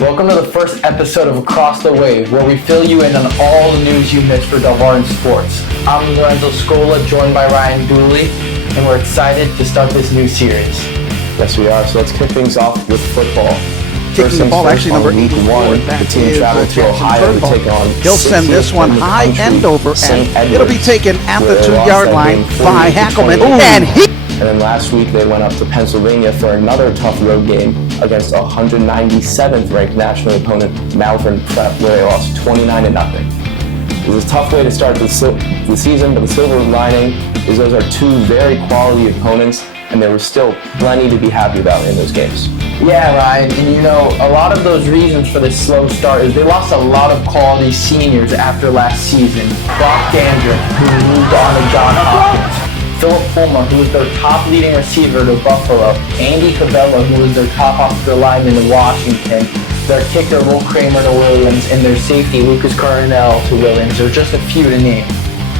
Welcome to the first episode of Across the Wave, where we fill you in on all the news you missed for Delbarton sports. I'm Lorenzo Scola, joined by Ryan Dooley, and we're excited to start this new series. Yes, we are. So let's kick things off with football. Kicking the ball, actually number 84. The team traveled to Ohio to take on. He'll send this one high end over, and it'll be taken at the 2-yard line by Hackelman. And then last week they went up to Pennsylvania for another tough road game against 197th ranked national opponent Malvern Prep, where they lost 29-0. It was a tough way to start the season, but the silver lining is those are two very quality opponents, and there was still plenty to be happy about in those games. Yeah, Ryan, and you know, a lot of those reasons for this slow start is they lost a lot of quality seniors after last season. Brock Dandrick, who moved on to John Hopkins. Philip Fulmer, who was their top leading receiver to Buffalo. Andy Cabela, who was their top offensive lineman to Washington. Their kicker, Will Kramer, to Williams, and their safety, Lucas Cardinale, to Williams. There are just a few to name.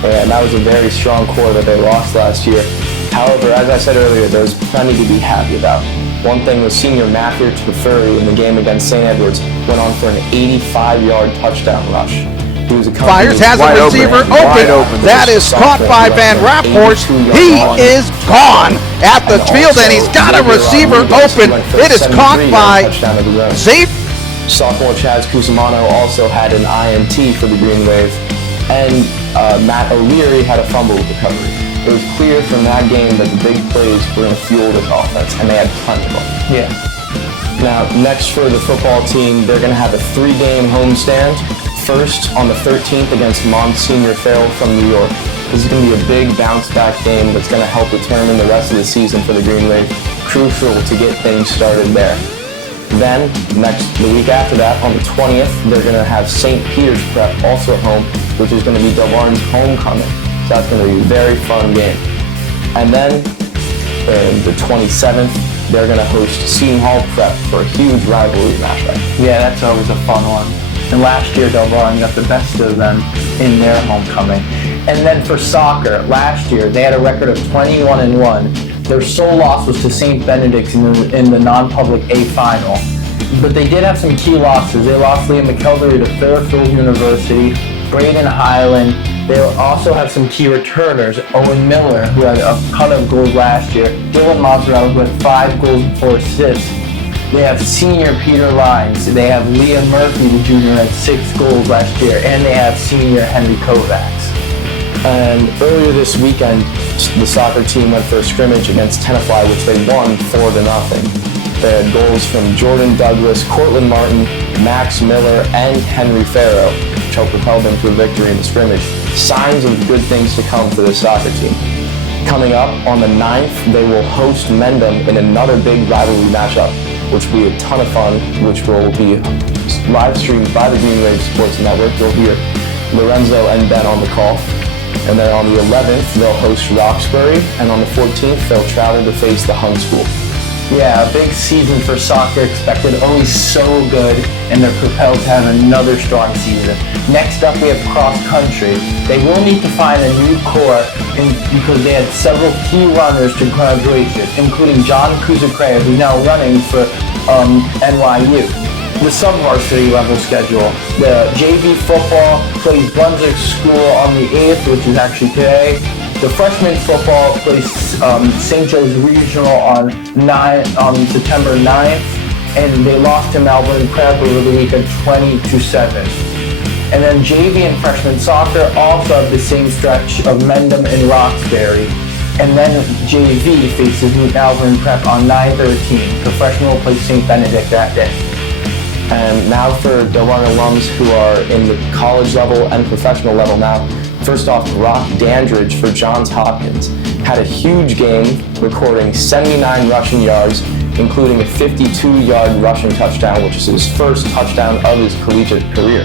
Yeah, and that was a very strong core that they lost last year. However, as I said earlier, there's plenty to be happy about. One thing was senior Matthew Teferi in the game against St. Edwards went on for an 85-yard touchdown rush. He was Fires, has a receiver open. That is caught by Van Rapport. He is gone at the field, and he's got a receiver open. It is caught by Xavier. Sophomore Chaz Cusimano also had an INT for the Green Wave, and Matt O'Leary had a fumble recovery. It was clear from that game that the big plays were going to fuel this offense, and they had plenty of them. Yeah. Now, next for the football team, they're going to have a 3-game homestand. First, on the 13th against Monsignor Farrell from New York. This is going to be a big bounce-back game that's going to help determine the rest of the season for the Green Wave. Crucial to get things started there. Then, the week after that, on the 20th, they're going to have St. Peter's Prep also at home, which is going to be Delbarton's homecoming. So that's going to be a very fun game. And then, the 27th, they're going to host Seton Hall Prep for a huge rivalry matchup. Yeah, that's always a fun one. And last year, Delbarton got the best of them in their homecoming. And then for soccer, last year, they had a record of 21-1. Their sole loss was to St. Benedict's in the non-public A final. But they did have some key losses. They lost Liam McKelvey to Fairfield University, Braden Highland. They also have some key returners. Owen Miller, who had a ton of goals last year. Dylan Mozzarella, who had 5 goals and 4 assists. They have senior Peter Lyons. They have Liam Murphy, the junior, had 6 goals last year. And they have senior Henry Kovacs. And earlier this weekend, the soccer team went for a scrimmage against Tenafly, which they won 4-0. They had goals from Jordan Douglas, Cortland Martin, Max Miller, and Henry Farrow, which helped propel them to a victory in the scrimmage. Signs of good things to come for this soccer team. Coming up on the 9th, they will host Mendham in another big rivalry matchup, which will be a ton of fun, which will be live streamed by the Green Wave Sports Network. You'll hear Lorenzo and Ben on the call. And then on the 11th, they'll host Roxbury, and on the 14th, they'll travel to face the Hun School. Yeah, a big season for soccer expected, always so good, and they're propelled to have another strong season. Next up, we have cross country. They will need to find a new core because they had several key runners to graduation, including John Kuzakrea, who's now running for NYU. The sub-varsity level schedule. The JV football plays Brunswick School on the 8th, which is actually today. The freshman football plays St. Joe's Regional on September 9th, and they lost to Malvern Prep over the week of 20-7. And then JV and freshman soccer also have the same stretch of Mendham and Roxbury. And then JV faces Malvern Prep on 9/13. The freshman will play St. Benedict that day. And now for Delbarton alums who are in the college level and professional level now. First off, Brock Dandridge for Johns Hopkins had a huge game, recording 79 rushing yards, including a 52-yard rushing touchdown, which is his first touchdown of his collegiate career.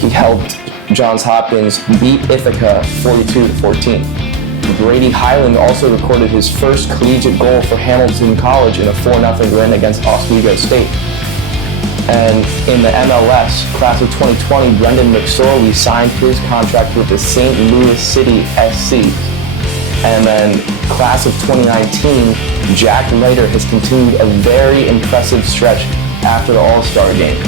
He helped Johns Hopkins beat Ithaca 42-14. Brady Highland also recorded his first collegiate goal for Hamilton College in a 4-0 win against Oswego State. And in the MLS, class of 2020, Brendan McSorley signed his contract with the St. Louis City SC. And then class of 2019, Jack Leiter has continued a very impressive stretch after the All-Star game.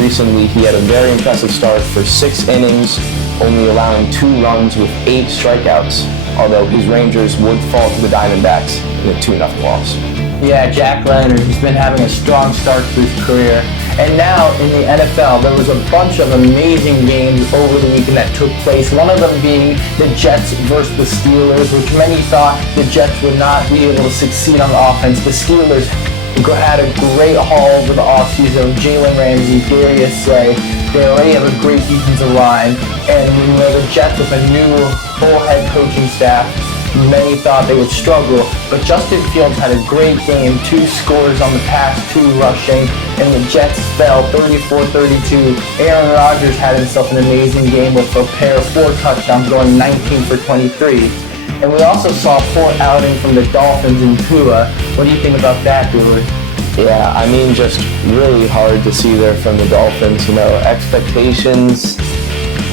Recently, he had a very impressive start for 6 innings, only allowing 2 runs with 8 strikeouts, although his Rangers would fall to the Diamondbacks in a 2-0 loss. Yeah, Jack Leonard, he's been having a strong start to his career. And now in the NFL, there was a bunch of amazing games over the weekend that took place. One of them being the Jets versus the Steelers, which many thought the Jets would not be able to succeed on offense. The Steelers had a great haul over the offseason. Jalen Ramsey, Darius Slay. They already have a great defensive line. And the Jets with a new full head coaching staff, many thought they would struggle, but Justin Fields had a great game, 2 scores on the pass, 2 rushing, and the Jets fell 34-32. Aaron Rodgers had himself an amazing game with a pair of 4 touchdowns, going 19 for 23. And we also saw a poor outing from the Dolphins in Tua. What do you think about that, Dooley? Yeah, I mean, just really hard to see there from the Dolphins. Expectations,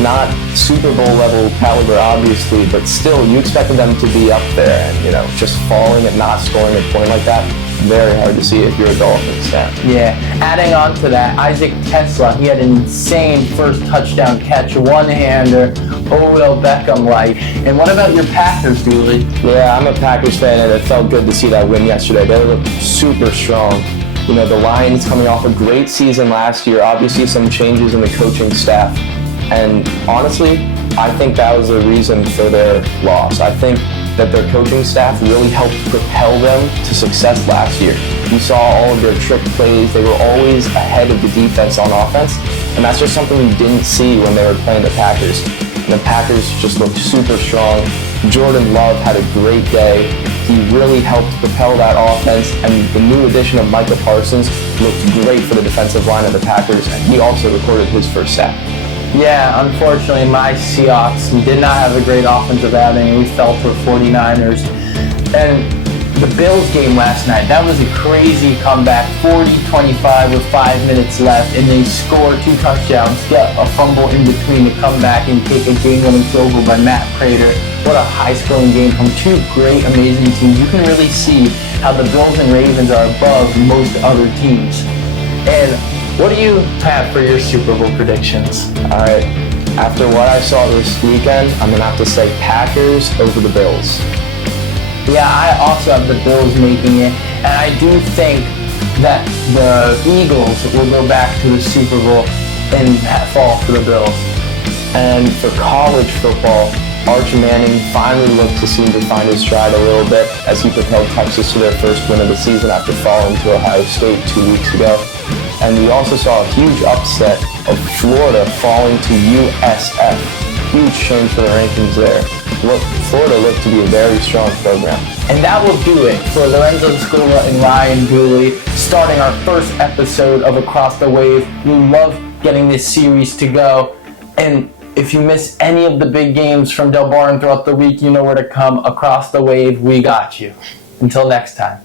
not Super Bowl level caliber, obviously, but still, you expected them to be up there, and just falling and not scoring a point like that, very hard to see if you're a Dolphins fan. Yeah, adding on to that, Isaac Tesla, he had an insane first touchdown catch, one-hander, Odell Beckham-like. And what about your Packers, Dooley? Yeah, I'm a Packers fan, and it felt good to see that win yesterday. They looked super strong. The Lions coming off a great season last year, obviously some changes in the coaching staff. And honestly, I think that was the reason for their loss. I think that their coaching staff really helped propel them to success last year. You saw all of their trick plays. They were always ahead of the defense on offense. And that's just something you didn't see when they were playing the Packers. And the Packers just looked super strong. Jordan Love had a great day. He really helped propel that offense. And the new addition of Micah Parsons looked great for the defensive line of the Packers. And he also recorded his first sack. Yeah, unfortunately, my Seahawks did not have a great offensive outing. We fell for 49ers. And the Bills game last night, that was a crazy comeback, 40-25 with 5 minutes left, and they score 2 touchdowns, get a fumble in between to come back and take a game-winning field goal by Matt Prater. What a high-scoring game from 2 great, amazing teams. You can really see how the Bills and Ravens are above most other teams. And what do you have for your Super Bowl predictions? All right, after what I saw this weekend, I'm going to have to say Packers over the Bills. Yeah, I also have the Bills making it, and I do think that the Eagles will go back to the Super Bowl and fall for the Bills. And for college football, Arch Manning finally looked to seem to find his stride a little bit as he propelled Texas to their first win of the season after falling to Ohio State 2 weeks ago. And we also saw a huge upset of Florida falling to USF. Huge change for the rankings there. Florida looked to be a very strong program. And that will do it for Lorenzo, Scola, and Ryan Dooley, starting our first episode of Across the Wave. We love getting this series to go. And if you miss any of the big games from Delbarton throughout the week, you know where to come. Across the Wave, we got you. Until next time.